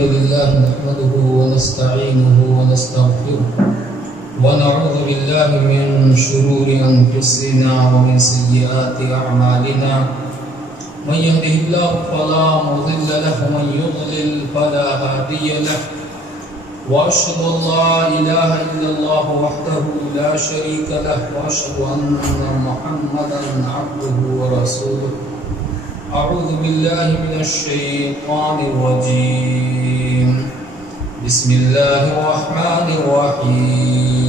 الحمد لله نحمده ونستعينه ونستغفره ونعوذ بالله من شرور أنفسنا ومن سيئات أعمالنا من يهده الله فلا مضل له ومن يضلل فلا هادي له وأشهد أن لا إله إلا الله وحده لا شريك له وأشهد أن محمدا عبده ورسوله أعوذ بالله من الشيطان الرجيم بسم الله الرحمن الرحيم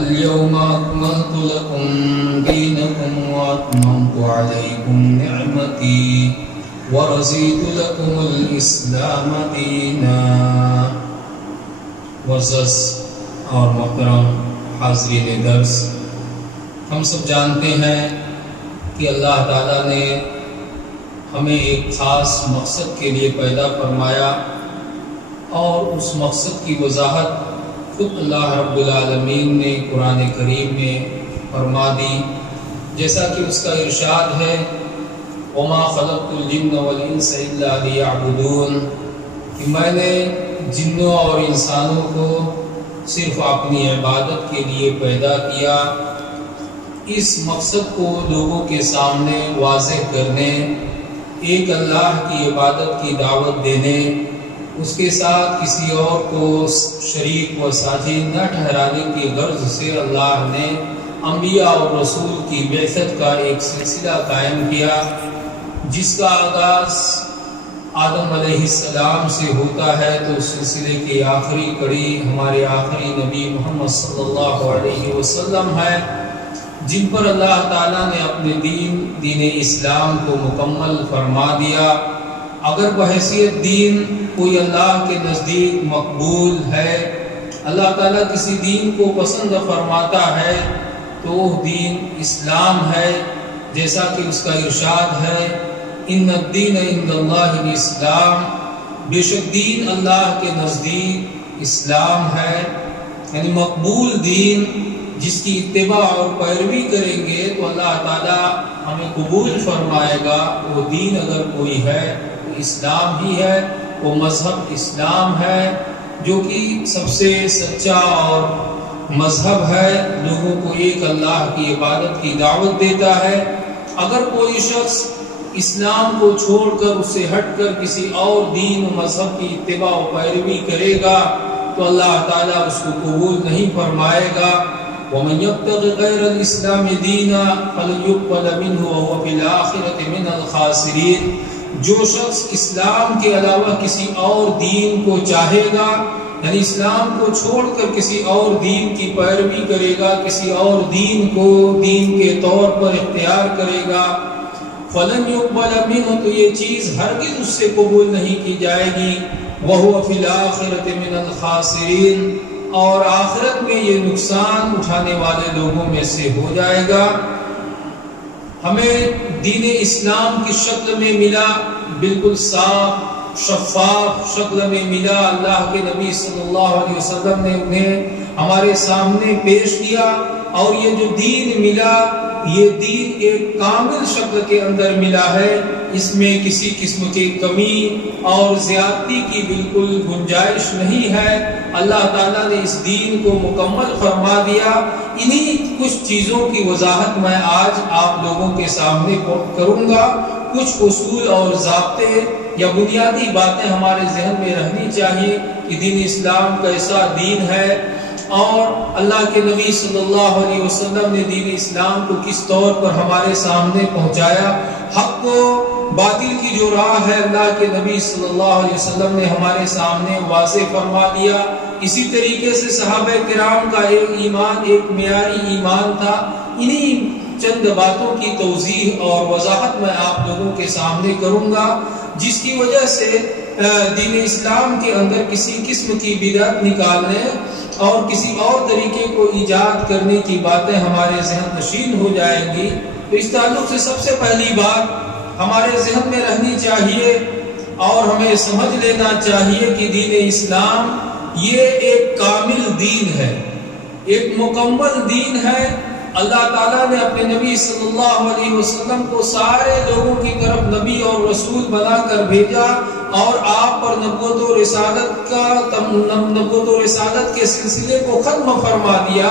اليوم أكملت لكم دينكم وأتممت عليكم نعمتي ورضيت لكم الإسلام دينا. معزز اور محترم حاضرین درس، ہم سب جانتے ہیں کہ اللہ تعالیٰ نے ہمیں ایک خاص مقصد کے لیے پیدا فرمایا اور اس مقصد کی وضاحت خود اللہ رب العالمین نے قرآن کریم میں فرما دی، جیسا کہ اس کا ارشاد ہے وَمَا خَلَقْتُ الْجِنَّ وَالْإِنسَ إِلَّا لِيَعْبُدُونَ، کہ میں نے جنوں اور انسانوں کو صرف اپنی عبادت کے لیے پیدا کیا. اس مقصد کو لوگوں کے سامنے واضح کرنے، ایک اللہ کی عبادت کی دعوت دینے، اس کے ساتھ کسی اور کو شریک و ساجی نہ ٹھہرانے کی غرض سے اللہ نے انبیاء اور رسول کی بعثت کا ایک سلسلہ قائم کیا، جس کا آغاز آدم علیہ السلام سے ہوتا ہے. تو اس سلسلے کی آخری کڑی ہمارے آخری نبی محمد صلی اللہ علیہ وسلم ہے، جن پر اللہ تعالیٰ نے اپنے دین اسلام کو مکمل فرما دیا. اگر بحیثیت دین کوئی اللہ کے نزدیک مقبول ہے، اللہ تعالیٰ کسی دین کو پسند فرماتا ہے تو وہ دین اسلام ہے، جیسا کہ اس کا ارشاد ہے ان الدین عند اللہ الاسلام، بے شک دین اللہ کے نزدیک اسلام ہے. یعنی مقبول دین جس کی اتباع اور پیروی کریں گے تو اللہ تعالیٰ ہمیں قبول فرمائے گا. وہ دین اگر کوئی ہے تو اسلام ہی ہے، وہ مذہب اسلام ہے جو کہ سب سے سچا اور مذہب ہے، لوگوں کو ایک اللہ کی عبادت کی دعوت دیتا ہے. اگر کوئی شخص اسلام کو چھوڑ کر اس سے ہٹ کر کسی اور دین و مذہب کی اتباع و پیروی کرے گا تو اللہ تعالیٰ اس کو قبول نہیں فرمائے گا. وَمَنْ يَبْتَغِ غَيْرَ الْإِسْلَامِ دِينًا فَلَنْ يُقْبَلَ مِنْهُ وَهُوَ فِي الْآخِرَةِ مِنَ الْخَاسِرِينَ، جو شخص اسلام کے علاوہ کسی اور دین کو چاہے گا، یعنی اسلام کو چھوڑ کر کسی اور دین کی پیروی کرے گا، کسی اور دین کو دین کے طور پر اختیار کرے گا، فَلَنْ يُقْبَلَ مِنْهُ، تو یہ چیز ہرگز اس سے قبول نہیں کی جائے گی. وَهُوَ فِي الْآخِرَةِ مِنَ الْخَاسِرِينَ، اور آخرت میں یہ نقصان اٹھانے والے لوگوں میں سے ہو جائے گا. ہمیں دین اسلام کی شکل میں ملا، بالکل صاف شفاف شکل میں ملا. اللہ کے نبی صلی اللہ علیہ وسلم نے انہیں ہمارے سامنے پیش کیا، اور یہ جو دین ملا یہ دین ایک کامل شکل کے اندر ملا ہے. اس میں کسی قسم کی کمی اور زیادتی کی بالکل گنجائش نہیں ہے. اللہ تعالیٰ نے اس دین کو مکمل فرما دیا. انہی کچھ چیزوں کی وضاحت میں آج آپ لوگوں کے سامنے کروں گا. کچھ اصول اور ضابطے یا بنیادی باتیں ہمارے ذہن میں رہنی چاہیے کہ دین اسلام کیسا دین ہے، اور اللہ کے نبی صلی اللہ علیہ وسلم نے دین اسلام کو کس طور پر ہمارے سامنے پہنچایا. حق کو باطل کی جو راہ ہے اللہ کے نبی صلی اللہ علیہ وسلم نے ہمارے سامنے واضح فرما دیا. اسی طریقے سے صحابہ کرام کا ایک ایمان، ایک معیاری ایمان تھا. انہی چند باتوں کی توضیح اور وضاحت میں آپ لوگوں کے سامنے کروں گا، جس کی وجہ سے دین اسلام کے اندر کسی قسم کی بدعت نکالنے اور کسی اور طریقے کو ایجاد کرنے کی باتیں ہمارے ذہن نشین ہو جائیں گی. تو اس تعلق سے سب سے پہلی بات ہمارے ذہن میں رہنی چاہیے اور ہمیں سمجھ لینا چاہیے کہ دین اسلام یہ ایک کامل دین ہے، ایک مکمل دین ہے. اللہ تعالیٰ نے اپنے نبی صلی اللہ علیہ وسلم کو سارے لوگوں کی طرف نبی اور رسول بنا کر بھیجا، اور آپ پر نبوت و رسالت کے سلسلے کو ختم فرما دیا،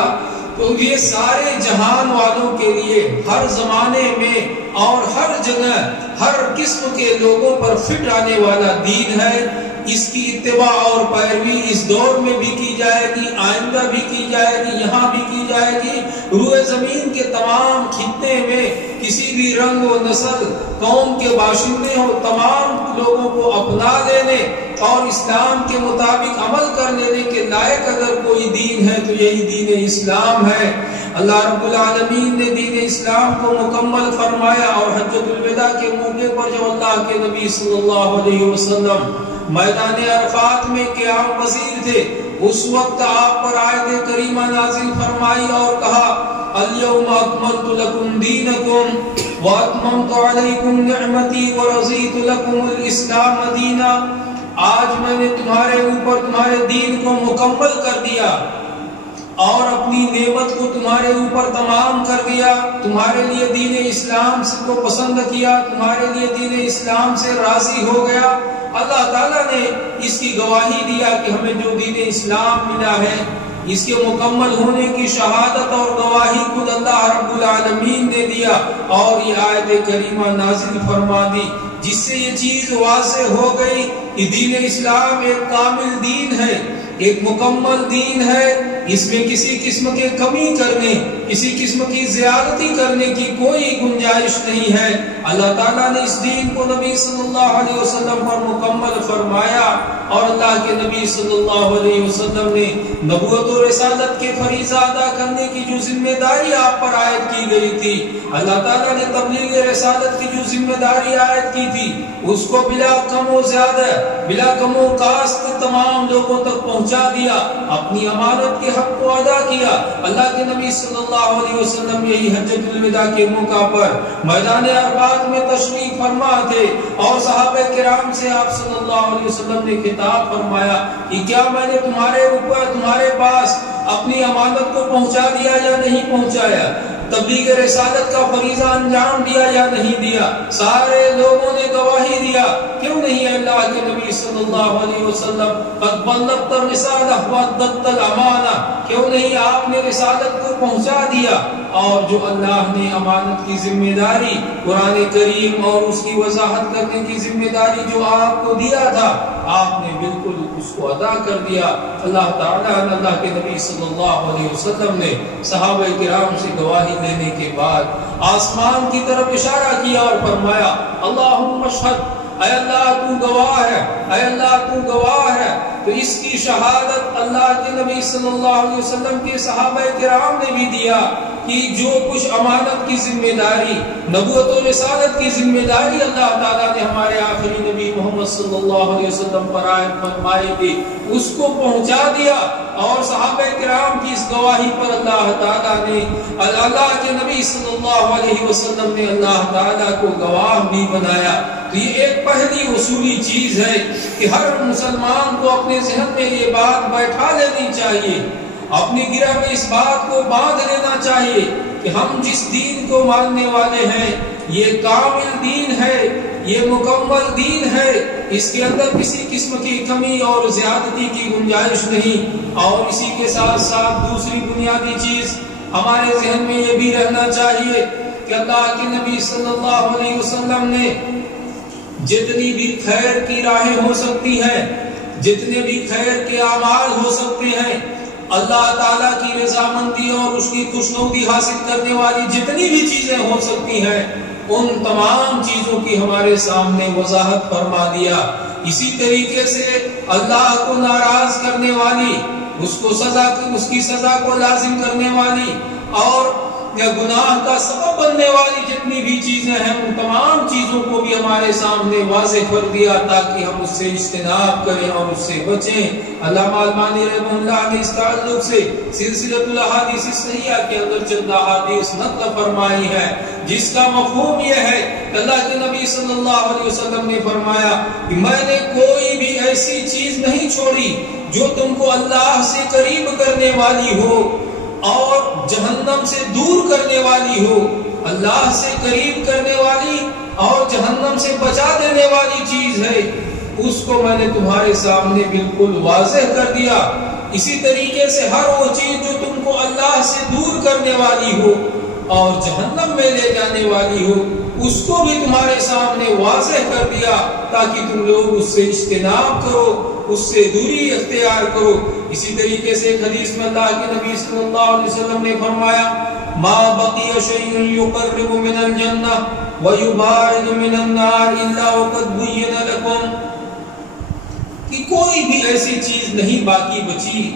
تو یہ سارے جہان والوں کے لیے ہر زمانے میں اور ہر جگہ ہر قسم کے لوگوں پر فٹ آنے والا دین ہے۔ اس کی اتباع اور پیروی اس دور میں بھی کی جائے گی، آئندہ بھی کی جائے گی، یہاں بھی کی جائے گی۔ روئے زمین کے تمام خطے میں کسی بھی رنگ و نسل قوم کے باشندے ہو، تمام لوگوں کو اپنا لینے اور اسلام کے مطابق عمل کر لینے کے لائق اگر کوئی دین ہے تو یہی دین اسلام ہے۔ اللہ رب العالمین نے دین اسلام کو مکمل فرمایا، اور حجۃ الوداع کے موقع پر جب اللہ کے نبی صلی اللہ علیہ وسلم میدان عرفات میں قیام پذیر تھے، اس وقت آپ پر آیت کریمہ نازل فرمائی اور کہا اليوم اکملت لکم دینکم واتممت علیکم نعمتی ورضیت لکم الاسلام دینا۔ آج میں نے تمہارے اوپر تمہارے دین کو مکمل کر دیا اور اپنی نعمت کو تمہارے اوپر تمام کر دیا، تمہارے لیے دین اسلام کو پسند کیا، تمہارے لیے دین اسلام سے راضی ہو گیا۔ اللہ تعالیٰ نے اس کی گواہی دیا کہ ہمیں جو دین اسلام ملا ہے اس کے مکمل ہونے کی شہادت اور گواہی خود اللہ رب العالمین نے دیا، اور یہ آیت کریمہ نازل فرما دی جس سے یہ چیز واضح ہو گئی کہ دین اسلام ایک کامل دین ہے، ایک مکمل دین ہے۔ اس میں کسی قسم کے کمی کرنے، کسی قسم کی زیادتی کرنے کی کوئی گنجائش نہیں ہے۔ اللہ تعالیٰ نے اس دین کو نبی صلی اللہ علیہ وسلم پر مکمل فرمایا، اور اللہ کے نبی صلی اللہ علیہ وسلم نے نبوت و رسالت کے فریضہ ادا کرنے کی جو ذمہ داری آپ پر عائد کی گئی تھی، اللہ تعالیٰ نے تبلیغ رسالت کی جو ذمہ داری عائد کی تھی اس کو بلا کم و زیادہ، بلا کم و کاست تمام لوگوں تک پہنچا دیا، اپنی امانت کے حق کو ادا کیا۔ اللہ کے نبی صلی اللہ علیہ وسلم یہی حجۃ الوداع کے موقع پر میدان عرفات میں تشریف فرما تھے، اور صحابہ کرام سے آپ صلی اللہ علیہ وسلم نے خطاب فرمایا کہ کیا میں نے تمہارے پاس اپنی امانت کو پہنچا دیا یا نہیں پہنچایا؟ تبلیغ رسالت کا فریضہ انجام دیا یا نہیں دیا؟ سارے لوگوں نے گواہی دیا، کیوں نہیں اللہ کے نبی صلی اللہ علیہ وسلم قد بلغت الرسالہ وادت الامانہ، کیوں نہیں آپ نے رسالت کو پہنچا دیا، اور جو اللہ نے امانت کی ذمہ داری قرآن کریم اور اس کی وضاحت کرنے کی ذمہ داری جو آپ کو دیا تھا آپ نے بالکل اس کو ادا کر دیا۔ اللہ تعالیٰ نے، اللہ کے نبی صلی اللہ علیہ وسلم نے صحابہ کرام سے گواہی لینے کے بعد آسمان کی طرف اشارہ کیا اور فرمایا اللہم اشہد، اے اللہ تو گواہ ہے، اے اللہ تو گواہ ہے۔ تو اس کی شہادت اللہ کے نبی صلی اللہ علیہ وسلم کے صحابہ کرام نے بھی دیا کہ جو کچھ امانت کی ذمہ داری، نبوت و رسالت کی ذمہ داری اللہ تعالیٰ نے ہمارے آخری نبی محمد صلی اللہ علیہ وسلم پر عائد فرمائی تھی اس کو پہنچا دیا، اور صحابہ کرام کی اس گواہی پر اللہ تعالیٰ نے، اللہ کے نبی صلی اللہ علیہ وسلم نے اللہ تعالیٰ کو گواہ بھی بنایا۔ تو یہ ایک پہلی اصولی چیز ہے کہ ہر مسلمان کو اپنے ذہن میں یہ بات بیٹھا لینی چاہیے، اپنی گرہ میں اس بات کو باندھ لینا چاہیے کہ ہم جس دین کو ماننے والے ہیں یہ کامل دین ہے، یہ مکمل دین ہے، اس کے اندر کسی قسم کی کمی اور زیادتی کی گنجائش نہیں۔ اور اسی کے ساتھ ساتھ دوسری بنیادی چیز ہمارے ذہن میں یہ بھی رہنا چاہیے کہ اللہ کے نبی صلی اللہ علیہ وسلم نے جتنی بھی خیر کی راہیں ہو سکتی ہیں، جتنے بھی خیر کے اعمال ہو سکتے ہیں، اللہ تعالیٰ کی رضامندی اور اس کی خوشنودی حاصل کرنے والی جتنی بھی چیزیں ہو سکتی ہیں ان تمام چیزوں کی ہمارے سامنے وضاحت فرما دیا۔ اسی طریقے سے اللہ کو ناراض کرنے والی، اس کی سزا کو لازم کرنے والی اور یا گناہ کا سبب بننے والی جتنی بھی چیزیں ہیں ان تمام چیزوں کو بھی ہمارے سامنے واضح کر دیا تاکہ ہم اس سے اجتناب کریں اور اس سے بچیں۔ علامہ البانی رحمہ اللہ نے اس تعلق سے سلسلۃ الاحادیث الصحیحہ کے اندر چند احادیث نقل فرمائی ہے جس کا مفہوم یہ ہے کہ اللہ کے نبی صلی اللہ علیہ وسلم نے فرمایا کہ میں نے کوئی بھی ایسی چیز نہیں چھوڑی جو تم کو اللہ سے قریب کرنے والی ہو اور جہنم سے دور کرنے والی ہو۔ اللہ سے قریب کرنے والی اور جہنم سے بچا دینے والی چیز ہے۔ اس کو میں نے تمہارے سامنے بالکل واضح کر دیا۔ اسی طریقے سے ہر وہ چیز جو تم کو اللہ سے دور کرنے والی ہو اور جہنم میں لے جانے والی ہو، اس کو بھی تمہارے سامنے واضح کر دیا تاکہ تم لوگ اس سے اجتناب کرو، اس سے دوری اختیار کرو۔ اسی طریقے سے ایک حدیث میں اللہ کے نبی صلی اللہ علیہ وسلم نے فرمایا، ما بقی شیء یقرب من الجنہ ویباعد من النار الا وقد بین لکم، کہ کوئی بھی ایسی چیز نہیں باقی بچی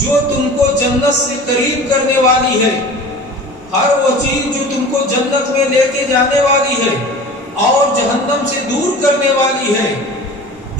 جو تم کو جنت سے قریب کرنے والی ہے۔ ہر وہ چیز جو تم کو جنت میں لے کے جانے والی ہے اور جہنم سے دور کرنے والی ہے،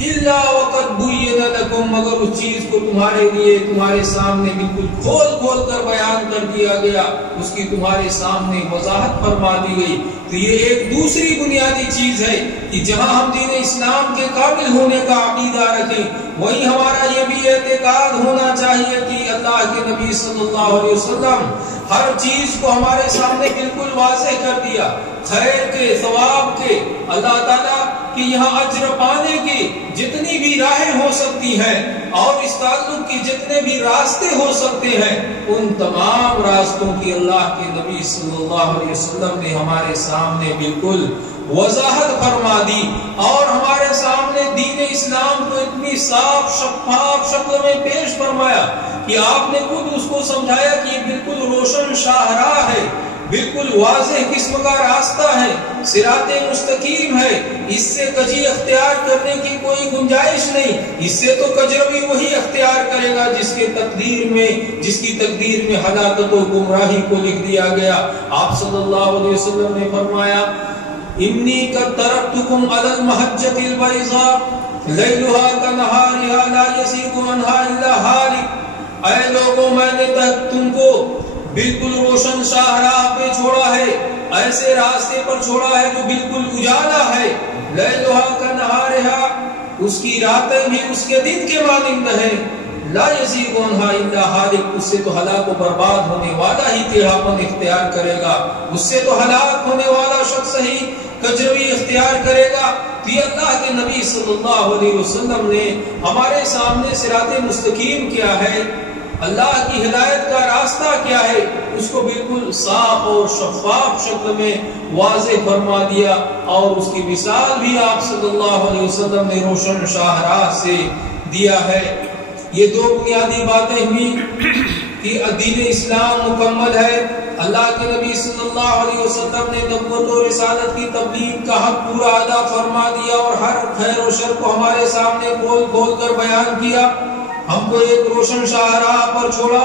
الا وقد بین لکم، مگر اس چیز کو تمہارے لیے تمہارے سامنے بالکل کھول کھول کر بیان کر دیا گیا، اس کی تمہارے سامنے وضاحت فرما دی گئی۔ تو یہ ایک دوسری بنیادی چیز ہے کہ جہاں ہم دین اسلام کے قابل ہونے کا عقیدہ رکھیں، وہی ہمارا یہ بھی اعتقاد ہونا چاہیے کہ اللہ کے نبی صلی اللہ علیہ وسلم ہر چیز کو ہمارے سامنے بالکل واضح کر دیا، خیر کے، ثواب کے، اللہ تعالیٰ کہ یہاں اجر پانے کی جتنی بھی راہیں ہو سکتی ہیں اور اس تعلق کی جتنے بھی راستے ہو سکتے ہیں، ان تمام راستوں کی اللہ کے نبی صلی اللہ علیہ وسلم نے ہمارے سامنے بالکل وضاحت فرما دی اور ہمارے سامنے دین اسلام کو اتنی صاف شفاف شکل میں پیش فرمایا کہ آپ نے خود اس کو سمجھایا کہ یہ بالکل روشن شاہراہ ہے، بالکل واضح قسم کا راستہ ہے، صراط مستقیم ہے، اس سے کجی اختیار کرنے کی کوئی گنجائش نہیں، اس سے تو کجروی وہی اختیار کرے گا جس کی تقدیر میں ہلاکت و گمراہی کو لکھ دیا گیا۔ آپ صلی اللہ علیہ وسلم نے فرمایا، انی قد ترکتکم علی المحجۃ البیضاء لیلھا کنہارھا لا یزیغ عنھا الا ھالک، اے لوگوں میں نے تم کو بالکل روشن شاہراہ پہ چھوڑا ہے، ایسے راستے پر چھوڑا ہے جو بالکل اجالا ہے، لیلھا کنہارھا، اس کی راتیں بھی اس کے دن کے مانند ہیں، لا یزیغ عنھا الا ھالک، اس سے تو ہلاک و برباد ہونے والا ہی ٹیڑھاپن اختیار کرے گا، اس سے تو ہلاک ہونے والا شخص ہی کجروی اختیار کرے گا۔ تو یہ اللہ کے نبی صلی اللہ علیہ وسلم نے ہمارے سامنے صراط مستقیم کیا ہے، اللہ کی ہدایت کا راستہ کیا ہے، اس کو بالکل صاف اور شفاف شکل میں واضح فرما دیا، اور اس کی مثال بھی آپ صلی اللہ علیہ وسلم نے روشن شاہراہ سے دیا ہے۔ یہ دو بنیادی باتیں ہوئی کہ دین اسلام مکمل ہے، اللہ کے نبی صلی اللہ علیہ وسلم نے نبوت و رسالت کی تبلیغ کا حق پورا ادا فرما دیا اور ہر خیر و شر کو ہمارے سامنے کھول کھول کر بیان کیا، ہم کو ایک روشن شاہراہ پر چھوڑا،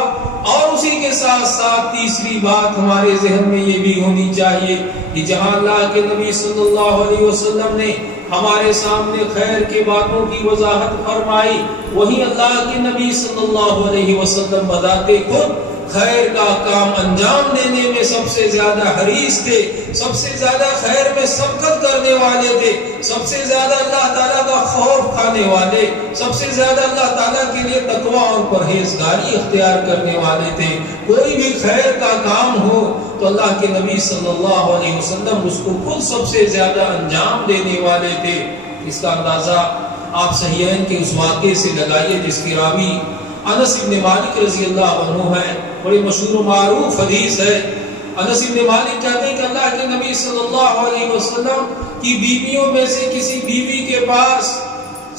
اور اسی کے ساتھ ساتھ تیسری بات ہمارے ذہن میں یہ بھی ہونی چاہیے کہ جہاں اللہ کے نبی صلی اللہ علیہ وسلم نے ہمارے سامنے خیر کے باتوں کی وضاحت فرمائی، وہیں اللہ کے نبی صلی اللہ علیہ وسلم بذات خود خیر کا کام انجام دینے میں سب سے زیادہ حریص تھے، سب سے زیادہ خیر میں سبقت کرنے والے تھے، سب سے زیادہ اللہ تعالیٰ کا خوف کھانے والے، سب سے زیادہ اللہ تعالیٰ کے لیے تقویٰ اور پرہیزگاری اختیار کرنے والے تھے۔ کوئی بھی خیر کا کام ہو تو اللہ کے نبی صلی اللہ علیہ وسلم اس کو خود سب سے زیادہ انجام دینے والے تھے۔ اس کا اندازہ آپ صحیحین کے اس واقعے سے لگائیے جس کی راوی انس بن مالک رضی اللہ عنہ ہے، بڑی مشہور و معروف حدیث ہے۔ انس بن مالک کہتے ہیں کہ اللہ کے نبی صلی اللہ علیہ وسلم کی بیویوں میں سے کسی بیوی کے پاس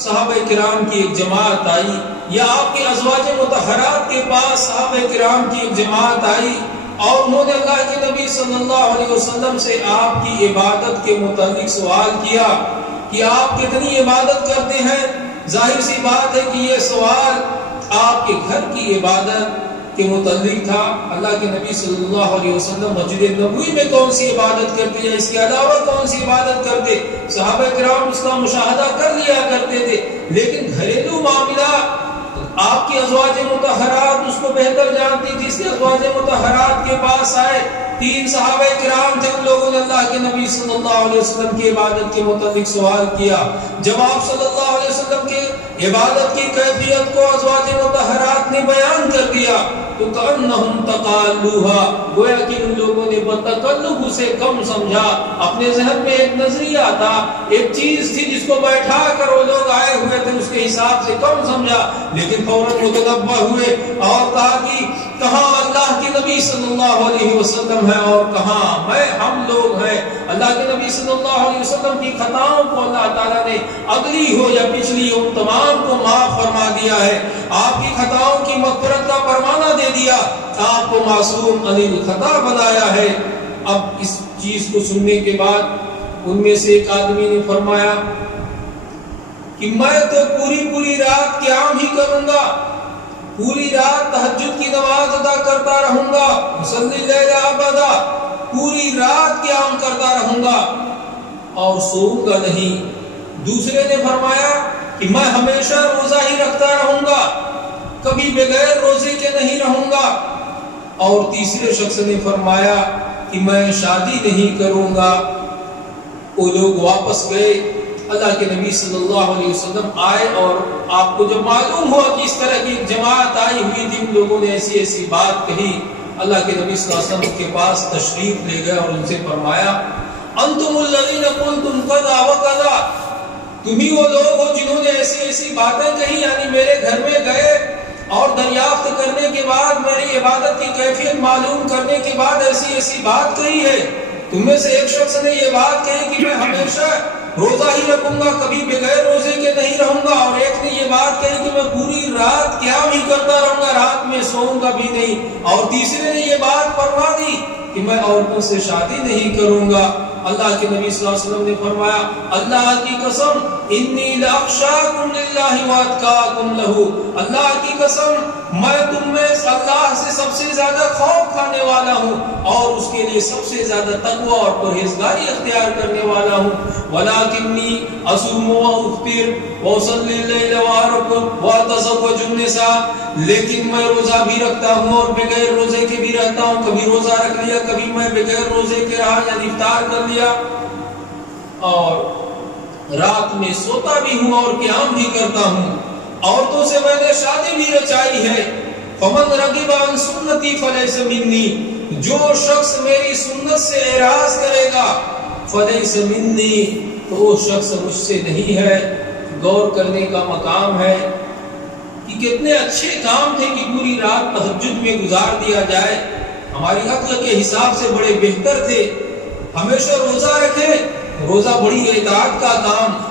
صحابہ کرام کی ایک جماعت آئی، یا آپ کے ازواج مطہرات کے پاس صحابہ کرام کی ایک جماعت آئی، اور انہوں نے اللہ کے نبی صلی اللہ علیہ وسلم سے آپ کی عبادت کے متعلق سوال کیا کہ آپ کتنی عبادت کرتے ہیں۔ ظاہر سی بات ہے کہ یہ سوال آپ کے گھر کی عبادت کے متعلق تھا۔ اللہ کے نبی صلی اللہ علیہ وسلم مسجد نبوی میں کون سی عبادت کرتے ہیں، اس کے علاوہ کون سی عبادت کرتے، صحابہ کرام اس کا مشاہدہ کر لیا کرتے تھے، لیکن گھریلو معاملہ آپ کی ازواج مطہرات اس کو بہتر جانتی تھی، اس کے ازواج مطہرات کے پاس آئے، 3 صحابہ کرام جن لوگوں نے اللہ کے نبی صلی اللہ علیہ وسلم کی عبادت کے متعلق سوال کیا، جب آپ صلی اللہ علیہ وسلم کے عبادت کی کیفیت کو ازواج مطہرات نے بیان کر دیا تو کأنہم تقالوہا، گویا کہ ان لوگوں نے بتکلف اسے کم سمجھا. اپنے ذہن میں ایک نظریہ تھا، ایک چیز تھی جس کو بیٹھا کر وہ لوگ آئے ہوئے تھے، اس کے حساب سے کم سمجھا. لیکن فوراً متنبہ ہوئے اور کہا کہ کہاں اللہ کے نبی صلی اللہ علیہ وسلم ہے اور کہاں ہم لوگ ہیں. اللہ کے نبی صلی اللہ علیہ وسلم کی خطاؤں کو اللہ تعالیٰ نے اگلی ہو یا پچھلی ہو تمام کو معاف فرما دیا ہے. آپ کی خطاؤں کی مغفرت کا فرمانہ دے دیا، آپ کو معصوم عن الخطا بنایا ہے. اب اس چیز کو سننے کے بعد ان میں سے ایک آدمی نے فرمایا کہ میں تو پوری رات قیام ہی کروں گا، پوری رات تہجد کی نماز ادا کرتا رہوں گا، مصلی اللیل ابدا، پوری رات قیام کرتا رہوں گا اور سوؤں گا نہیں. دوسرے نے فرمایا کہ میں ہمیشہ روزہ ہی رکھتا رہوں گا، کبھی بغیر روزے کے نہیں رہوں گا. اور تیسرے شخص نے فرمایا کہ میں شادی نہیں کروں گا. وہ لوگ واپس گئے. اللہ کے نبی صلی اللہ علیہ وسلم آئے اور آپ کو جب معلوم ہوا کہ اس طرح کی جماعت آئی ہوئی تھی، ان لوگوں نے ایسی بات کہی، اللہ کے نبی صلی اللہ علیہ وسلم کے پاس تشریف لے گئے اور ان سے فرمایا انتم الذین قلتم کذا وکذا، تمہیں وہ لوگ ہو جنہوں نے ایسی باتیں کہی، یعنی میرے گھر میں گئے اور دریافت کرنے کے بعد میری عبادت کی کیفیت معلوم کرنے کے بعد ایسی بات کہی ہے. تم میں سے ایک شخص نے یہ بات کہی کہ میں ہمیشہ روزہ ہی رکھوں گا، کبھی بغیر روزے کے نہیں رہوں گا، اور ایک نے یہ بات کہی کہ میں پوری رات قیام ہی کرتا رہوں گا، رات میں سوؤں گا بھی نہیں، اور تیسرے نے یہ بات فرما دی کہ میں عورتوں سے شادی نہیں کروں گا. اللہ کے نبی صلی اللہ علیہ وسلم نے فرمایا اللہ کی قسم انی لاخشاکم للہ واتقاکم لہ، اللہ کی قسم میں تم میں اللہ سے سب سے زیادہ خوف کھانے والا ہوں اور اس کے لیے سب سے زیادہ تقوی اور پرہیزگاری اختیار کرنے والا ہوں. ولکنی اصوم وافطر واصلی اللیل وارقد واتزوج النساء، لیکن میں روزہ بھی رکھتا ہوں اور بغیر روزے کے بھی رہتا ہوں. کبھی روزہ رکھ لیا، کبھی میں بغیر روزے کے رہا یعنی افطار کر لیا، اور رات میں سوتا بھی ہوں اور قیام بھی کرتا ہوں. عورتوں سے میں نے شادی بھی رچائی ہے. فمن رغب عن سنتی فلیس منی، جو شخص میری سنت سے اعراض کرے گا فلیس منی، تو وہ شخص مجھ سے نہیں ہے. غور کرنے کا مقام ہے کہ کتنے اچھے کام تھے کہ پوری رات تہجد میں گزار دیا جائے. ہماری عقل کے حساب سے بڑے بہتر تھے. ہمیشہ روزہ رکھیں، روزہ بڑی اطاعت کا کام.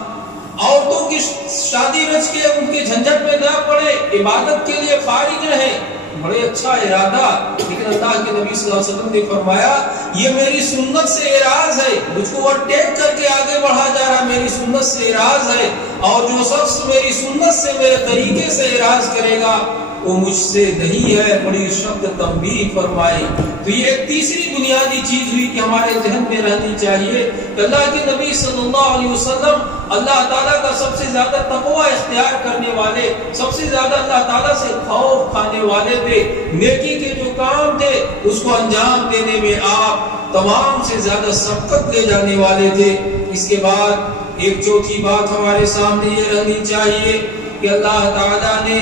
عورتوں کی شادی رچ کے ان کے جھنجٹ میں نہ پڑے، عبادت کے لیے فارغ رہیں، بڑے اچھا ارادہ. لیکن اللہ کے نبی صلی اللہ علیہ وسلم نے فرمایا یہ میری سنت سے اعراض ہے، مجھ کو اوورٹیک کر کے آگے بڑھا جا رہا، میری سنت سے اعراض ہے. اور جو شخص میری سنت سے میرے طریقے سے اعراض کرے گا وہ مجھ سے نہیں ہے. بڑی شدت تنبیہ فرمائی. تو یہ ایک تیسری بنیادی چیز ہوئی کہ ہمارے ذہن میں رہنی چاہیے کہ اللہ کے نبی صلی اللہ علیہ وسلم اللہ تعالیٰ کا سب سے زیادہ تقوی اختیار کرنے والے، سب سے زیادہ اللہ تعالیٰ سے خوف کھانے والے تھے. نیکی کے جو کام تھے اس کو انجام دینے میں آپ تمام سے زیادہ سبقت لے جانے والے تھے. اس کے بعد ایک چوتھی بات ہمارے سامنے یہ رہنی چاہیے کہ اللہ تعالیٰ نے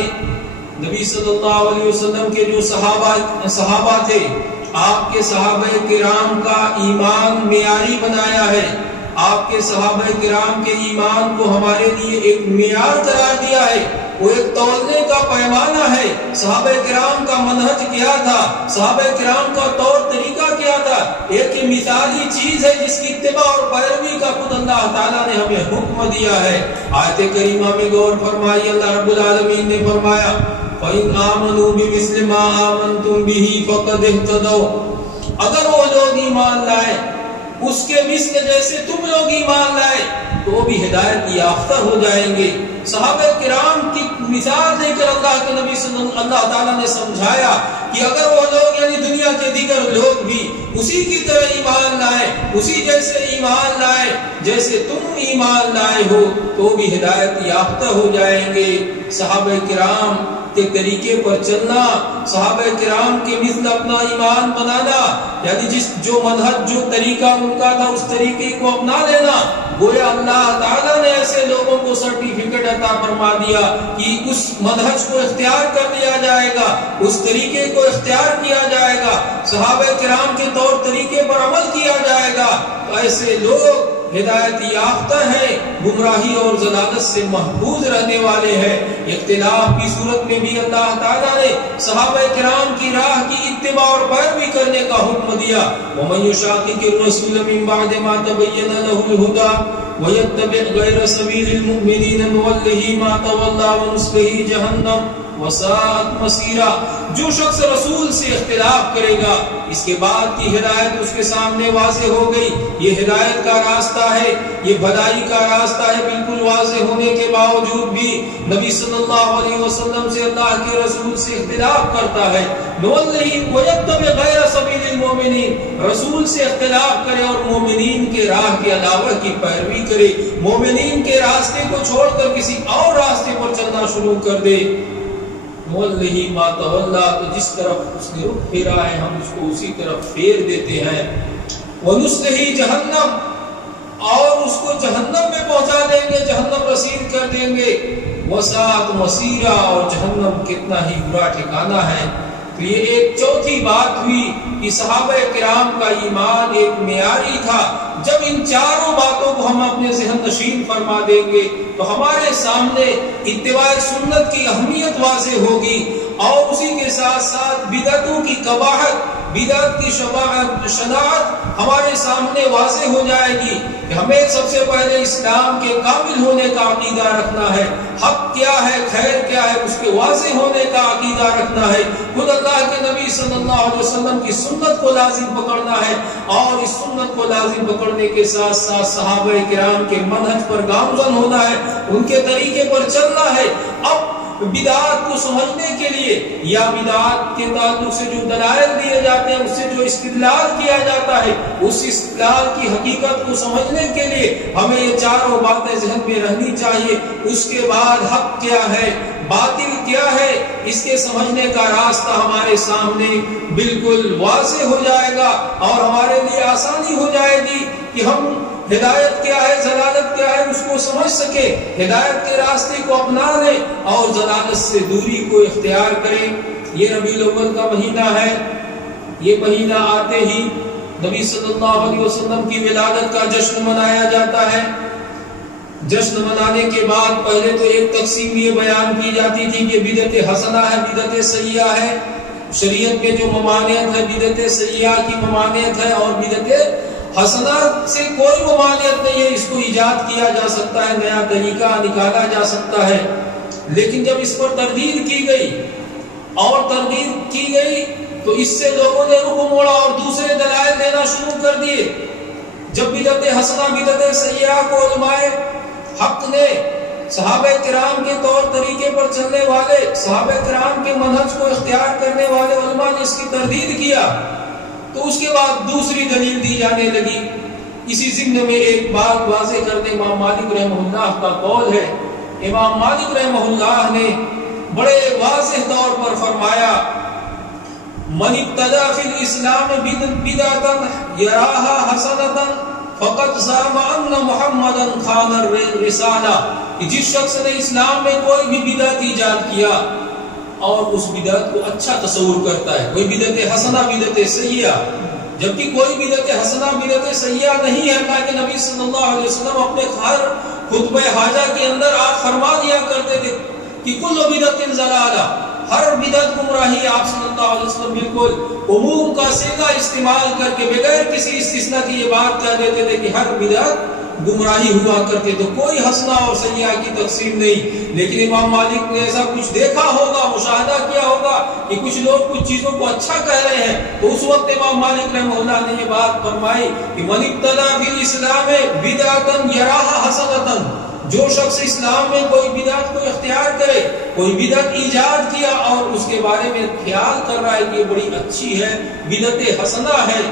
نبی صلی اللہ علیہ وسلم کے جو صحابہ تھے، آپ کے صحابہ کرام کا ایمان معیاری بنایا ہے. آپ کے صحابہ کرام کے ایمان کو ہمارے لیے ایک معیار قرار دیا ہے، وہ ایک تولنے کا پیمانہ ہے. صحابہ کرام کا منہج کیا تھا، صحابہ کرام کا طور طریقہ کیا تھا، ایک مثالی چیز ہے جس کی اتباع اور پیروی کا خود اللہ تعالیٰ نے ہمیں حکم دیا ہے. آیت کریمہ میں غور فرمائیے، اللہ رب العالمین نے فرمایا فَإِنْ آمَنُوا بِمِثْلِ مَا آمَنْتُمْ بِهِ فَقَدِ اهْتَدَوْا، اگر وہ لوگ ایمان لائے اس کے مثل جیسے تم لوگ ایمان لائے تو وہ بھی ہدایت یافتہ ہو جائیں گے. صحابہ کرام کی مثال دے کر اللہ کے نبی صلی اللہ تعالیٰ نے سمجھایا کہ اگر وہ لوگ یعنی دنیا کے دیگر لوگ بھی اسی کی طرح ایمان لائے، اسی جیسے ایمان لائے جیسے تم ایمان لائے ہو تو وہ بھی ہدایت یافتہ ہو جائیں گے. صحابہ کرام کے طریقے پر چلنا، صحابہ کرام کے مثل اپنا ایمان بنانا، یعنی جو منہج جو طریقہ ان کا تھا اس طریقے کو اپنا لینا، گویا اللہ تعالیٰ نے ایسے لوگوں کو سرٹیفکیٹ عطا فرما دیا کہ اس منہج کو اختیار کر لیا جائے گا، اس طریقے کو اختیار کیا جائے گا، صحابہ کرام کے طور طریقے پر عمل کیا جائے گا، تو ایسے لوگ ہدایت یافتہ ہیں، گمراہی اور ضلالت سے محفوظ رہنے والے ہیں۔ اختلاف کی صورت میں بھی اللہ تعالیٰ نے صحابہ کرام کی راہ کی اتباع اور پیروی کرنے کا حکم دیا۔ وَمَن يُشَاقِقِ الرَّسُولَ مِن بَعْدِ مَا تَبَيَّنَ لَهُ الْهُدَى وَيَتَّبِعْ غَيْرَ سَبِيلِ الْمُؤْمِنِينَ نُوَلِّهِ مَا تَوَلَّىٰ وَنُصْلِهِ جَهَنَّمَ وَسَاءَتْ مَصِيرًا۔ جو شخص رسول سے اختلاف کرے گا، اس کے بعد کی ہدایت اس کے سامنے واضح ہو گئی، یہ ہدایت کا راستہ ہے، یہ بھلائی کا راستہ ہے، بالکل واضح ہونے کے باوجود بھی نبی صلی اللہ علیہ وسلم سے، اللہ کے رسول سے اختلاف کرتا ہے، نُوَلِّهِ وَيَتَّبِعْ غَيْرَ سَبِيلِ الْمُؤْمِنِينَ، رسول سے اختلاف کرے اور مومنین کے راہ کے علاوہ کی پیروی کرے، مومنین کے راستے کو چھوڑ کر کسی اور راستے پر چلنا شروع کر دے، وَاللَّهِ مَا تَوَلَّىٰ، تو جس طرف اس نے رخ پھیرا ہے ہم اس کو اسی طرف پھیر دیتے ہیں، وَنُصْلِهِ جَهَنَّمَ، اور اس کو جہنم میں پہنچا دیں گے، جہنم رسید کر دیں گے، وَسَاءَتْ مَصِيرًا، اور جہنم کتنا ہی برا ٹھکانہ ہے۔ تو یہ ایک چوتھی بات ہوئی کہ صحابہ کرام کا ایمان ایک معیاری تھا۔ جب ان چاروں باتوں کو ہم اپنے ذہن نشین فرما دیں گے تو ہمارے سامنے اتباع سنت کی اہمیت واضح ہوگی، اور اسی کے ساتھ ساتھ بدعتوں کی قباحت، بدعت کی شناعت ہمارے سامنے واضح ہو جائے گی کہ ہمیں سب سے پہلے اسلام کے کامل ہونے کا عقیدہ رکھنا ہے، حق کیا ہے، خیر کیا ہے، اس کے واضح ہونے کا عقیدہ رکھنا ہے، خود اللہ کے نبی صلی اللہ علیہ وسلم کی سنت کو لازم پکڑنا ہے، اور اس سنت کو لازم پکڑنے کے ساتھ ساتھ صحابہ کرام کے منہج پر گامزن ہونا ہے، ان کے طریقے پر چلنا ہے۔ اب بدعات کو سمجھنے کے لیے یا بدعات کے تعلق سے جو دلائل دیے جاتے ہیں، اس سے جو استدلال کیا جاتا ہے، اس استدلال کی حقیقت کو سمجھنے کے لیے ہمیں یہ چاروں باتیں ذہن میں رہنی چاہیے۔ اس کے بعد حق کیا ہے، باطل کیا ہے، اس کے سمجھنے کا راستہ ہمارے سامنے بالکل واضح ہو جائے گا، اور ہمارے لیے آسانی ہو جائے گی کہ ہم ہدایت کیا ہے، ضلالت کیا ہے، اس کو سمجھ سکے، ہدایت کے راستے کو اپنا لیں اور ضلالت سے دوری کو اختیار کریں۔ یہ ربیع الاول کا مہینہ ہے، یہ مہینہ آتے ہی نبی صلی اللہ علیہ وسلم کی ولادت کا جشن منایا جاتا ہے۔ جشن منانے کے بعد پہلے تو ایک تقسیم یہ بیان کی جاتی تھی کہ بدعت حسنہ ہے، بدعت سیئہ ہے، شریعت میں جو ممانعت ہے بدعت سیئہ کی ممانعت ہے، اور بدعت حسنہ سے کوئی ممانعت نہیں ہے، اس کو ایجاد کیا جا سکتا ہے، نیا طریقہ نکالا جا سکتا ہے۔ لیکن جب اس پر تردید کی گئی تو اس سے لوگوں نے رخ موڑا اور دوسرے دلائل دینا شروع کر دیے۔ جب بدعت حسنہ بدعت سیئہ کو علماء حق نے، صحابہ کرام کے طور طریقے پر چلنے والے، صحابہ کرام کے منہج کو اختیار کرنے والے علماء نے اس کی تردید کیا، تو اس کے بعد دوسری دلیل دی جانے لگی۔ اسی ضمن میں ایک بات واضح کرنے امام مالک رحمہ اللہ کا قول ہے۔ امام مالک رحمہ اللہ نے بڑے واضح طور پر فرمایا، من ابتدع فی الاسلام بدعۃ یراها حسنۃ فقد زعم ان محمدا خان الرسالہ، کہ جس شخص نے اسلام میں کوئی بھی بدعت ایجاد کیا اور اس بدعت کو اچھا تصور کرتا ہے، کوئی بدعت حسنہ بدعت سیئہ، جبکہ کوئی بدعت حسنہ بدعت سیئہ نہیں ہے، تاکہ نبی صلی اللہ علیہ وسلم اپنے ہر خطبہ حاجہ کے اندر آپ فرما دیا کرتے تھے کہ کل بدعت ضلالہ، ہر بدعت گمراہی۔ آپ صلی اللہ علیہ وسلم بالکل عموم کا صیغہ استعمال کر کے بغیر کسی استثناء کی یہ بات کہہ دیتے تھے کہ ہر بدعت گمراہی ہوا کرتے، تو کوئی حسنہ اور سیئہ کی تقسیم نہیں۔ لیکن امام مالک نے ایسا کچھ دیکھا ہوگا، مشاہدہ کیا ہوگا کہ کچھ لوگ کچھ چیزوں کو اچھا کہہ رہے ہیں، تو اس وقت امام مالک رحمہ اللہ نے یہ بات فرمائی کہ من ابتدع فی الاسلام بدعۃ یراها حسنۃ، جو شخص اسلام میں کوئی بدعت کو اختیار کرے، کوئی بدعت ایجاد کیا اور اس کے بارے میں خیال کر رہا ہے کہ یہ بڑی اچھی ہے، بدعت حسنہ ہے،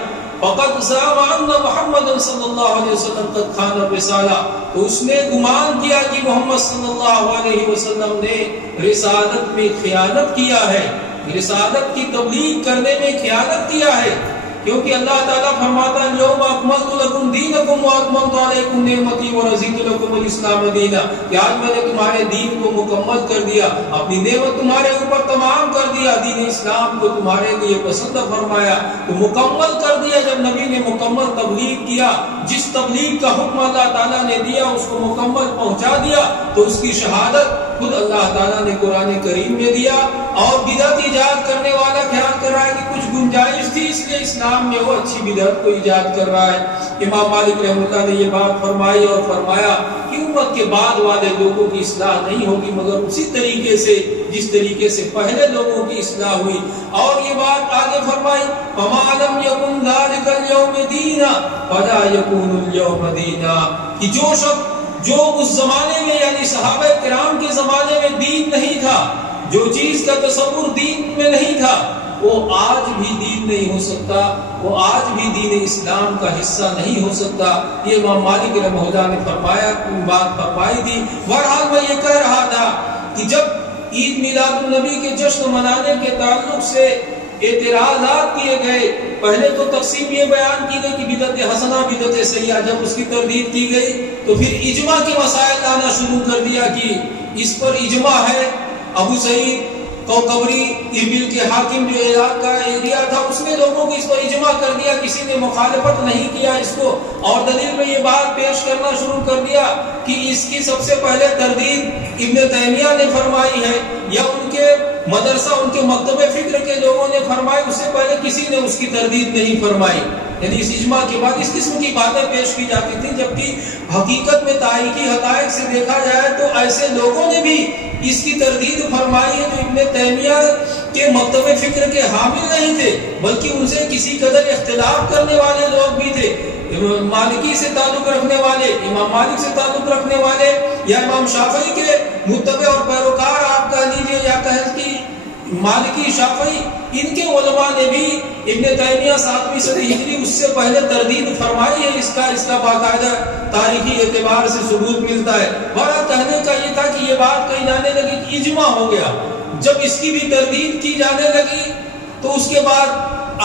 فقد زعم ان محمد صلی اللہ علیہ وسلم قد خان الرسالہ، تو اس نے گمان کیا کہ محمد صلی اللہ علیہ وسلم نے رسالت میں خیانت کیا ہے، رسالت کی تبلیغ کرنے میں خیانت کیا ہے۔ کیونکہ اللہ تعالیٰ فرماتا ہے اليوم اکملت لکم دینکم واتممت علیکم نعمتی ورضیت لکم الاسلام دینا، کہ آج میں نے تمہارے دین کو مکمل کر دیا، اپنی نعمت تمہارے اوپر تمام کر دیا، دین اسلام کو تمہارے لیے پسند فرمایا، تو مکمل کر دیا۔ جب نبی نے مکمل تبلیغ کیا، جس تبلیغ کا حکم اللہ تعالیٰ نے دیا اس کو مکمل پہنچا دیا، تو اس کی شہادت خود اللہ تعالیٰ نے قرآن کریم میں دیا۔ اور بدعت ایجاد کرنے والا خیال کر رہا ہے کہ کچھ گنجائش تھی اس لیے اسلام میں وہ اچھی بدعت کو ایجاد کر رہا ہے۔ امام مالک رحمۃ اللہ نے یہ بات فرمائی اور فرمایا کہ امت کے بعد والے لوگوں کی اصلاح نہیں ہوگی مگر اسی طریقے سے جس طریقے سے پہلے لوگوں کی اصلاح ہوئی۔ اور یہ بات آگے فرمائی فَمَا لَمْ يَكُنْ ذَلِكَ الْيَوْمِ دِينًا فَلَا يَكُونُ الْيَوْمَ دِينًا، کہ جو شخص جو اس زمانے میں یعنی صحابہ کرام کے زمانے میں دین نہیں تھا، جو چیز کا تصور دین میں نہیں تھا، وہ آج بھی دین نہیں ہو سکتا، وہ آج بھی دین اسلام کا حصہ نہیں ہو سکتا۔ یہ امام مالک رحمہ اللہ نے فرمایا، بات فرمائی تھی۔ بہرحال میں یہ کہہ رہا تھا کہ جب عید میلاد النبی کے جشن منانے کے تعلق سے اعتراضات کیے گئے، پہلے تو تقسیم یہ بیان کی گئی کہ بدعت حسنہ بدعت سیئہ، جب اس کی تردید کی گئی تو پھر اجماع کے مسائل آنا شروع کر دیا کہ اس پر اجماع ہے۔ ابو سعید کوکبری اربیل کے حاکم جو عراق کا ایریا تھا، اس نے لوگوں کو اس پر اجماع کر دیا، کسی نے مخالفت نہیں کیا اس کو، اور دلیل میں یہ بات پیش کرنا شروع کر دیا کہ اس کی سب سے پہلے تردید ابن تیمیہ نے فرمائی ہے یا ان کے مدرسہ ان کے مکتب فکر کے لوگوں نے فرمائی، اس سے پہلے کسی نے اس کی تردید نہیں فرمائی۔ یعنی اس اجماع کے بعد اس قسم کی باتیں پیش کی جاتی تھی، جبکہ حقیقت میں تاریخی حقائق سے دیکھا جائے تو ایسے لوگوں نے بھی اس کی تردید فرمائی ہے جو ابن تیمیہ کے مکتب فکر کے حامل نہیں تھے، بلکہ ان سے کسی قدر اختلاف کرنے والے لوگ بھی تھے، مالکی سے تعلق رکھنے والے، امام مالک سے تعلق رکھنے والے، یا امام شافعی کے متبع اور پیروکار آپ کہہ لیجیے، یا کہیں کہ مالکی شافعی، ان کے علماء نے بھی ابن تیمیہ 7ویں صدی ہجری اس سے پہلے تردید فرمائی ہے۔ اس کا باقاعدہ تاریخی اعتبار سے ثبوت ملتا ہے۔ بہرحال کہنے کا یہ تھا کہ یہ بات کہی جانے لگی کہ اجماع ہو گیا، جب اس کی بھی تردید کی جانے لگی تو اس کے بعد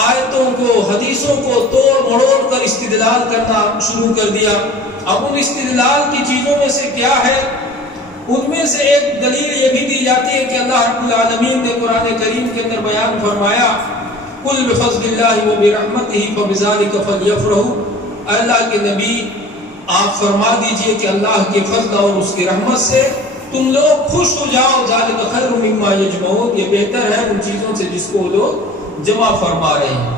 آیتوں کو حدیثوں کو توڑ مڑوڑ کر استدلال کرنا شروع کر دیا۔ اب ان استدلال کی چیزوں میں سے کیا ہے؟ ان میں سے ایک دلیل یہ بھی دی جاتی ہے کہ اللہ رب العالمین نے قرآن کریم کے اندر بیان فرمایا قُلْ بِفَضْلِ اللَّهِ وَبِرَحْمَتِهِ فَبِذَلِكَ فَلْيَفْرَحُوا، اللہ کے نبی آپ فرما دیجئے کہ اللہ کے فضل اور اس کی رحمت سے تم لوگ خوش ہو جاؤ، ذَلِكَ خَيْرٌ مِّمَّا يَجْمَعُونَ، یہ بہتر ہے ان چیزوں سے جس کو لوگ جمع فرما رہے ہیں۔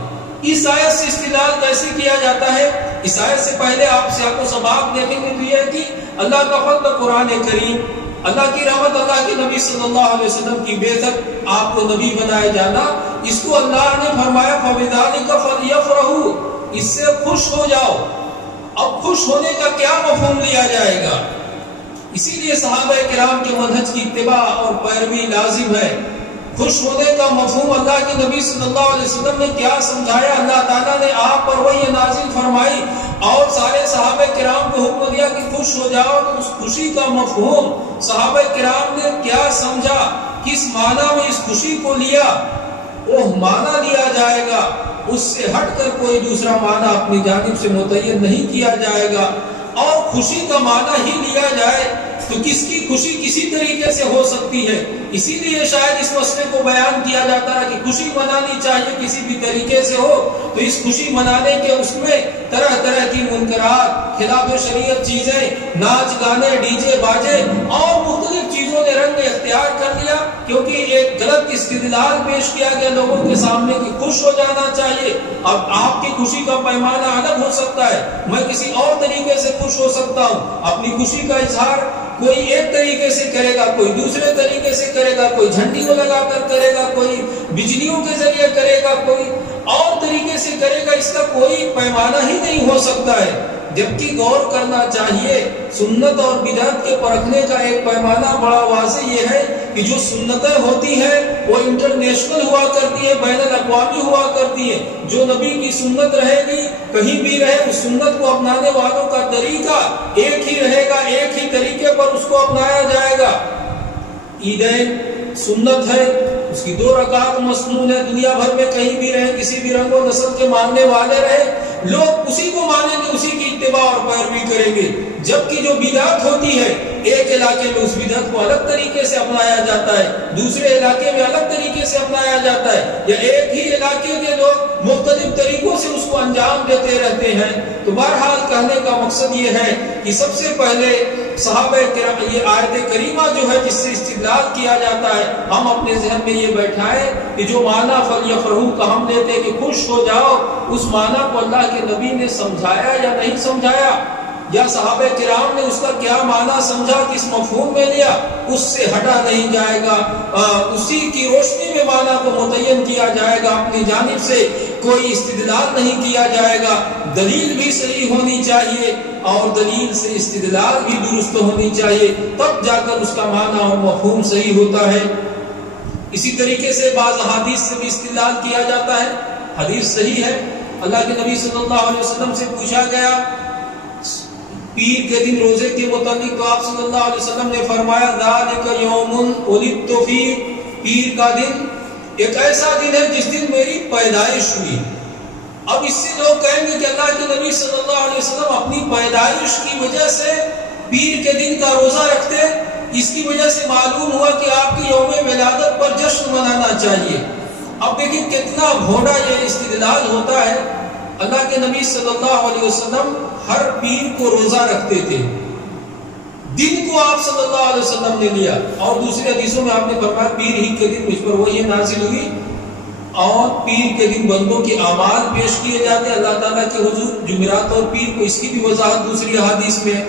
اس آیت سے استدلال کیسے کیا جاتا ہے؟ اس آیت سے پہلے آپ سیاق و سباق دیکھیں گے تو یہ ہے کہ اللہ کا فضل قرآن کریم، اللہ کی رحمت، اللہ کے نبی صلی اللہ علیہ وسلم کی بعثت، آپ کو نبی بنائے جانا، اس کو اللہ نے فرمایا فَبِذَلِكَ فَلْيَفْرَحُوا، اس سے خوش ہو جاؤ۔ اب خوش ہونے کا کیا مفہوم لیا جائے گا؟ اسی لیے صحابہ کرام کے منہج کی اتباع اور پیروی لازم ہے۔ خوش ہونے کا مفہوم اللہ کے نبی صلی اللہ علیہ وسلم نے کیا سمجھایا؟ اللہ تعالیٰ نے آپ پر وحی نازل فرمائی اور سارے صحابہ کرام کو حکم دیا کہ خوش ہو جاؤ، تو اس خوشی کا مفہوم صحابہ کرام نے کیا سمجھا، کس معنی میں اس خوشی کو لیا، وہ معنی لیا جائے گا، اس سے ہٹ کر کوئی دوسرا معنی اپنی جانب سے متعین نہیں کیا جائے گا۔ اور خوشی کا معنی ہی لیا جائے تو کس کی خوشی کسی طریقے سے ہو سکتی ہے؟ اسی لیے شاید اس مسئلے کو بیان کیا جاتا ہے کہ خوشی منانی چاہیے کسی بھی طریقے سے ہو، تو اس خوشی منانے کے اس میں طرح طرح کی منکرات، خلاف شریعت چیزیں، ناچ گانے، ڈی جے باجے اور مختلف چیزوں نے رنگ اختیار کر لیا، کیونکہ ایک غلط استدلال پیش کیا گیا لوگوں کے سامنے کہ خوش ہو جانا چاہیے۔ اب آپ کی خوشی کا پیمانہ الگ ہو سکتا ہے، میں کسی اور طریقے سے خوش ہو سکتا ہوں۔ اپنی خوشی کا اظہار کوئی ایک طریقے سے کرے گا، کوئی دوسرے طریقے سے کرے گا، کوئی جھنڈی کو لگا کر کرے گا، کوئی بجلیوں کے ذریعے کرے گا، کوئی اور طریقے سے کرے گا، اس کا کوئی پیمانہ ہی نہیں ہو سکتا ہے۔ جبکہ غور کرنا چاہیے، سنت اور بدعت کے پرکھنے کا ایک پیمانہ بڑا واضح یہ ہے کہ جو سنتیں ہوتی ہیں وہ انٹرنیشنل ہوا کرتی ہے، بین الاقوامی ہوا کرتی ہے۔ جو نبی کی سنت رہے گی کہیں بھی رہے، اس سنت کو اپنانے والوں کا طریقہ ایک ہی رہے گا، ایک ہی طریقے پر اس کو اپنایا جائے گا۔ عیدین سنت ہے، اس کی 2 رکعت مسنون ہے. دنیا بھر میں کہیں بھی رہیں، کسی بھی رنگ و نسل کے ماننے والے رہے، لوگ اسی کو مانیں گے، اسی کی اتباع اور پیروی کریں گے. جبکہ جو بدعت ہوتی ہے، ایک علاقے میں اس بدعت کو الگ طریقے سے اپنایا جاتا ہے، دوسرے علاقے میں الگ طریقے سے اپنایا جاتا ہے، یا ایک ہی علاقے کے لوگ مختلف طریقوں سے اس کو انجام دیتے رہتے ہیں. تو بہرحال کہنے کا مقصد یہ ہے کہ سب سے پہلے صحابہ کرام، یہ آیت کریمہ جو ہے جس سے استدلال کیا جاتا ہے، ہم اپنے ذہن میں یہ بیٹھائیں کہ جو معنی فَلْيَفْرَحُوا کا ہم لیتے ہیں کہ خوش ہو جاؤ، اس معنی کو اللہ کے نبی نے سمجھایا یا نہیں سمجھایا، یا صحابہ کرام نے اس کا کیا معنی سمجھا، کس مفہوم میں لیا، اس سے ہٹا نہیں جائے گا. اسی کی روشنی میں معنی کو متعین کیا جائے گا، اپنی جانب سے کوئی استدلال نہیں کیا جائے گا. دلیل بھی صحیح ہونی چاہیے اور دلیل سے استدلال بھی درست ہونی چاہیے، تب جا کر اس کا معنی اور مفہوم صحیح ہوتا ہے. اسی طریقے سے بعض حدیث سے بھی استدلال کیا جاتا ہے. حدیث صحیح ہے، اللہ کے نبی صلی اللہ علیہ وسلم سے پوچھا گیا پیر کے دن روزے کے متعلق، تو آپ صلی اللہ علیہ وسلم نے فرمایا ذالک یوم ولدت فیہ، پیر کا دن ایک ایسا دن ہے جس دن میری پیدائش ہوئی. اب اس سے لوگ کہیں گے کہ اللہ کے نبی صلی اللہ علیہ وسلم اپنی پیدائش کی وجہ سے پیر کے دن کا روزہ رکھتے، اس کی وجہ سے معلوم ہوا کہ آپ کی یوم ولادت پر جشن منانا چاہیے. اب دیکھیں کتنا بھونڈا یہ استدلال ہوتا ہے. اللہ کے نبی صلی اللہ علیہ وسلم ہر پیر کو روزہ رکھتے تھے، دن کو آپ صلی اللہ علیہ وسلم نے لیا، اور دوسری حدیثوں میں آپ نے فرمایا پیر ہی کے دن مجھ پر وحی نازل ہوئی، اور پیر کے دن بندوں کے اعمال پیش کیے جاتے ہیں اللہ تعالیٰ کے حضور. جمعرات اور پیر کو، اس کی بھی وضاحت دوسری حدیث میں.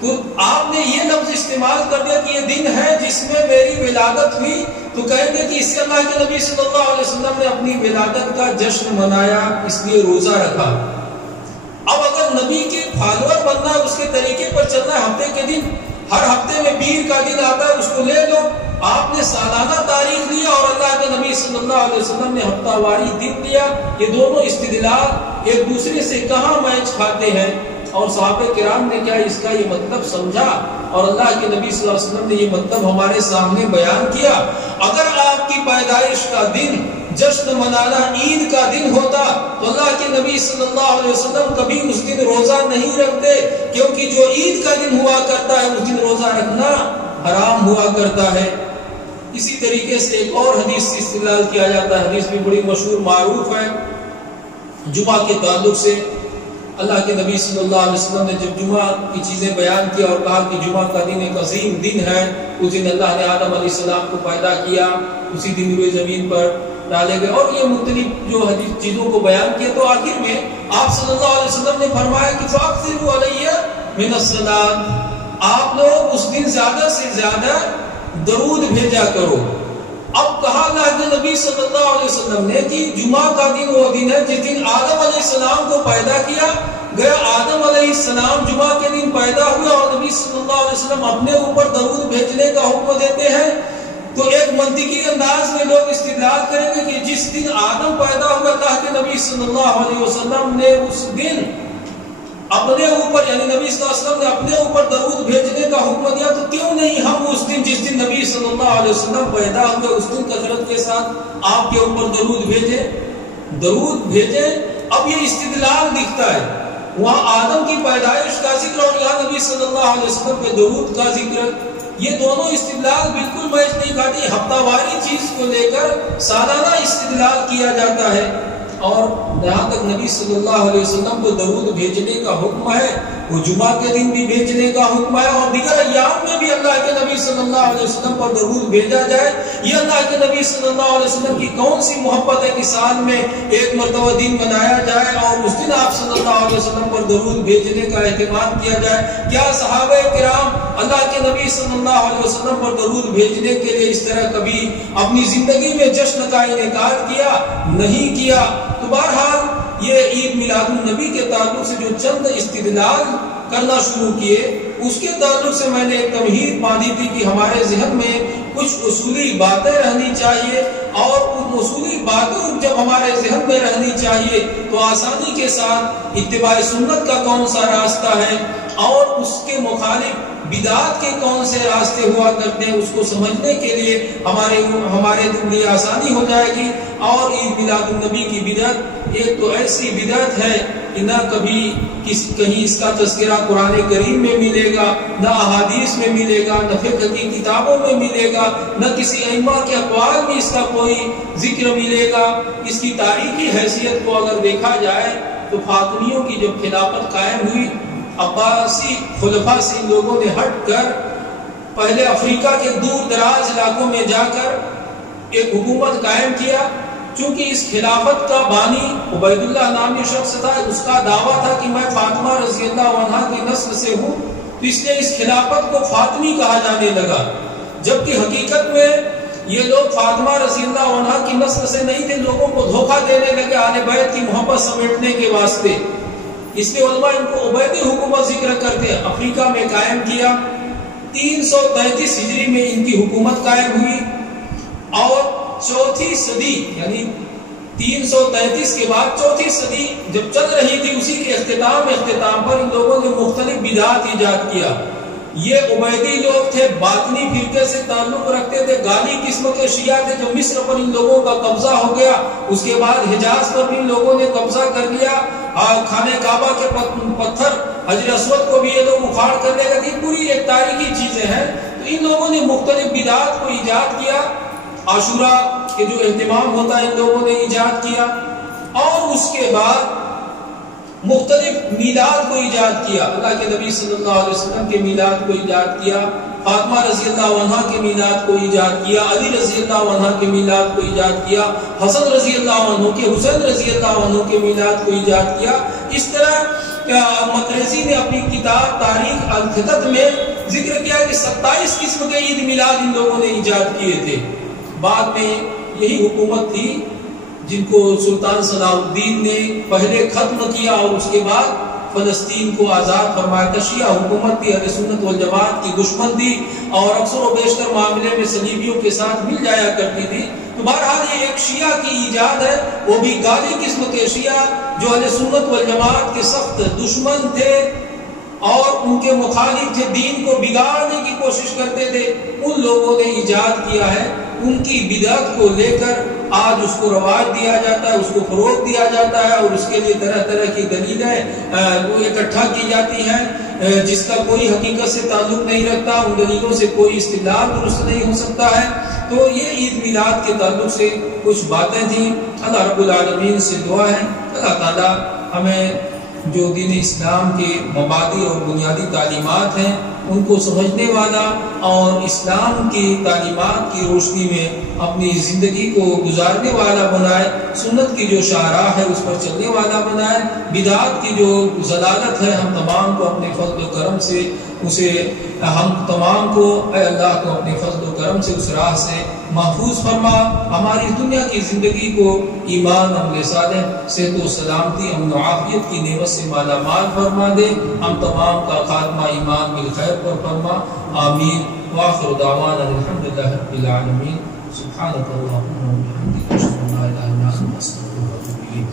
تو آپ نے یہ لفظ استعمال کر دیا کہ یہ دن ہے جس میں میری ولادت ہوئی، تو کہیں گے کہ اس سے اللہ کے نبی صلی اللہ علیہ وسلم نے اپنی ولادت کا جشن منایا، اس لیے روزہ رکھا. اب اگر نبی کے فالوور بننا ہے، اس کے طریقے پر چلنا ہے، ہفتے کے دن، ہر ہفتے میں پیر کا دن آتا ہے، اس کو لے لو. آپ نے سالانہ تاریخ لیا اور اللہ کے نبی صلی اللہ علیہ وسلم نے ہفتہ واری دن لیا. یہ دونوں استدلال ایک دوسرے سے کہاں میچ کھاتے ہیں؟ اور صحابہ کرام نے کیا اس کا یہ مطلب سمجھا، اور اللہ کے نبی صلی اللہ علیہ وسلم نے یہ مطلب ہمارے سامنے بیان کیا. اگر آپ کی پیدائش کا دن جشن منانا عید کا دن ہوتا تو اللہ کے نبی صلی اللہ علیہ وسلم کبھی اس دن روزہ نہیں رکھتے، کیونکہ جو عید کا دن ہوا کرتا ہے اس دن روزہ رکھنا حرام ہوا کرتا ہے. اسی طریقے سے ایک اور حدیث سے استدلال کیا جاتا ہے، حدیث بھی بڑی مشہور معروف ہے جمعہ کے تعلق سے. اللہ کے نبی صلی اللہ علیہ وسلم نے جب جمعہ کی چیزیں بیان کیا اور کہا کہ جمعہ کا دن ایک عظیم دن ہے، اس دن اللہ نے آدم علیہ السلام کو پیدا کیا، اسی دن روئے زمین پر ڈالے گئے، اور یہ مختلف جو حدیث چیزوں کو بیان کیا، تو آخر میں آپ صلی اللہ علیہ وسلم نے فرمایا کہ فَأَكْثِرُوا عَلَيَّ مِنَ الصَّلَاةِ، آپ لوگ اس دن زیادہ سے زیادہ درود بھیجا کرو. اب کہا اللہ کے نبی صلی اللہ علیہ وسلم نے کہ جمعہ کا دن وہ دن ہے جس دن آدم علیہ السلام کو پیدا کیا گیا. آدم علیہ السلام جمعہ کے دن پیدا ہوئے اور نبی صلی اللہ علیہ وسلم اپنے اوپر درود بھیجنے کا حکم دیتے ہیں. تو ایک منطقی انداز میں لوگ استدلال کریں گے کہ جس دن آدم پیدا ہوئے اللہ کے نبی صلی اللہ علیہ وسلم نے اس دن اپنے اوپر، یعنی نبی صلی اللہ علیہ وسلم نے اپنے اوپر درود بھیجنے کا حکم دیا، تو کیوں نہیں ہم اس دن جس دن نبی صلی اللہ علیہ وسلم پیدا ہوئے اس دن کثرت کے ساتھ آپ کے اوپر درود بھیجیں. اب یہ استدلال دکھتا ہے، وہاں آدم کی پیدائش کا ذکر اور یہاں نبی صلی اللہ علیہ وسلم کے درود کا ذکر، یہ دونوں استدلال بالکل میچ نہیں کھاتے. ہفتہ واری چیز کو لے کر سالانہ استدلال کیا جاتا ہے، اور جہاں تک نبی صلی اللہ علیہ وسلم کو درود بھیجنے کا حکم ہے، وہ جمعہ کے دن بھی بھیجنے کا حکم ہے، اور دیگر ایام میں بھی اللہ کے نبی صلی اللہ علیہ وسلم پر درود بھیجا جائے. یہ اللہ کے نبی صلی اللہ علیہ وسلم کی کون سی محبت ہے کہ سال میں ایک مرتبہ دن منایا جائے اور اس دن آپ صلی اللہ علیہ وسلم پر درود بھیجنے کا اہتمام کیا جائے؟ کیا صحابہ کرام اللہ کے نبی صلی اللہ علیہ وسلم پر درود بھیجنے کے لیے اس طرح کبھی اپنی زندگی میں جشن کا انعقاد کیا؟ نہیں کیا. تو بہرحال یہ عید میلاد النبی کے تعلق سے جو چند استدلال کرنا شروع کیے، اس کے تعلق سے میں نے ایک تمہید باندھی تھی کہ ہمارے ذہن میں کچھ اصولی باتیں رہنی چاہیے، اور ان اصولی باتوں جب ہمارے ذہن میں رہنی چاہیے تو آسانی کے ساتھ اتباع سنت کا کون سا راستہ ہے اور اس کے مخالف بدعات کے کون سے راستے ہوا کرتے ہیں، اس کو سمجھنے کے لیے ہمارے لیے آسانی ہو جائے گی۔ اور عید میلاد النبی کی بدعت ایک تو ایسی بدعت ہے کہ نہ کبھی کہیں اس کا تذکرہ قرآن کریم میں ملے گا، نہ احادیث میں ملے گا، نہ فقہ کی کتابوں میں ملے گا، نہ کسی ائمہ کے اقوال میں اس کا کوئی ذکر ملے گا۔ اس کی تاریخی حیثیت کو اگر دیکھا جائے تو فاطمیوں کی جب خلافت قائم ہوئی، عباسی خلفاء سے ان لوگوں نے ہٹ کر پہلے افریقہ کے دور دراز علاقوں میں جا کر ایک حکومت قائم کیا۔ چونکہ اس خلافت کا بانی عبید اللہ نامی شخص تھا، اس کا دعویٰ تھا کہ میں فاطمہ رضی اللہ عنہا کی نسل سے ہوں، تو اس لیے اس خلافت کو فاطمی کہا جانے لگا، جبکہ حقیقت میں یہ لوگ فاطمہ رضی اللہ عنہا کی نسل سے نہیں تھے، لوگوں کو دھوکہ دینے لگے اہل بیت کی محبت سمیٹنے کے واسطے۔ اس لیے علماء ان کو عبیدی حکومت ذکر کرتے ہیں۔ افریقہ میں قائم کیا، 333 ہجری میں ان کی حکومت قائم ہوئی، اور چوتھی صدی یعنی 333 کے بعد چوتھی صدی جب چل رہی تھی، اسی کے اختتام پر ان لوگوں نے مختلف بدعات ایجاد کیا۔ یہ عبیدی لوگ تھے، باطنی فرقے سے تعلق رکھتے تھے، غالی قسم کے شیعہ تھے۔ جو مصر پر ان لوگوں کا قبضہ ہو گیا، اس کے بعد حجاز پر بھی ان لوگوں نے قبضہ کر لیا، خانہ کعبہ کے پتھر حجر اسود کو بھی یہ لوگ اکھاڑ کر لے گئے۔ پوری ایک تاریخی چیزیں ہیں۔ تو ان لوگوں نے مختلف بدعات کو ایجاد کیا۔ عاشورہ کے جو اہتمام ہوتا ہے ان لوگوں نے ایجاد کیا، اور اس کے بعد مختلف میلاد کو ایجاد کیا۔ اللہ کے نبی صلی اللہ علیہ وسلم کے میلاد کو ایجاد کیا، فاطمہ رضی اللہ عنہا کے میلاد کو ایجاد کیا، علی رضی اللہ عنہ کے میلاد کو ایجاد کیا، حسن رضی اللہ عنہ کے، حسین رضی اللہ عنہ کے میلاد کو ایجاد کیا۔ اس طرح مقریزی نے اپنی کتاب تاریخ الخطط میں ذکر کیا کہ 27 قسم کے عید میلاد ان لوگوں نے ایجاد کیے تھے۔ بعد میں یہی حکومت تھی جن کو سلطان صلاح الدین نے پہلے ختم کیا، اور اس کے بعد فلسطین کو آزاد فرمایا۔ شیعہ حکومت تھی، اہل سنت والجماعت کی دشمن تھی، اور اکثر و بیشتر معاملے میں صلیبیوں کے ساتھ مل جایا کرتی تھی۔ تو بہرحال یہ ایک شیعہ کی ایجاد ہے، وہ بھی غالی قسم کے شیعہ جو اہل سنت والجماعت کے سخت دشمن تھے اور ان کے مخالف تھے، دین کو بگاڑنے کی کوشش کرتے تھے، ان لوگوں نے ایجاد کیا ہے۔ ان کی بدعت کو لے کر آج اس کو رواج دیا جاتا ہے، اس کو فروغ دیا جاتا ہے، اور اس کے لیے طرح طرح کی دلیلیں وہ اکٹھا کی جاتی ہیں جس کا کوئی حقیقت سے تعلق نہیں رکھتا، ان دلیلوں سے کوئی استدلال درست نہیں ہو سکتا ہے۔ تو یہ عید میلاد کے تعلق سے کچھ باتیں تھیں۔ اللہ رب العالمین سے دعا ہے اللہ تعالیٰ ہمیں جو دین اسلام کے مبادی اور بنیادی تعلیمات ہیں ان کو سمجھنے والا اور اسلام کی تعلیمات کی روشنی میں اپنی زندگی کو گزارنے والا بنائے، سنت کی جو شاہراہ ہے اس پر چلنے والا بنائے، بدعات کی جو ضلالت ہے ہم تمام کو اپنے فضل و کرم سے ہم تمام کو اے اللہ کو اپنے فضل و کرم سے اس راہ سے محفوظ فرما، ہماری دنیا کی زندگی کو ایمان، عمل صالح، صحت و سلامتی، امن و عافیت کی نعمت سے مالا مال فرما دے، ہم تمام کا خاتمہ ایمان بالخیر پر فرما، آمین۔ وآخر دعوانا الحمدللہ رب العالمین، سبحانک اللہم و بحمدک، اشہد ان لا الہ الا انت، استغفرک و اتوب الیک۔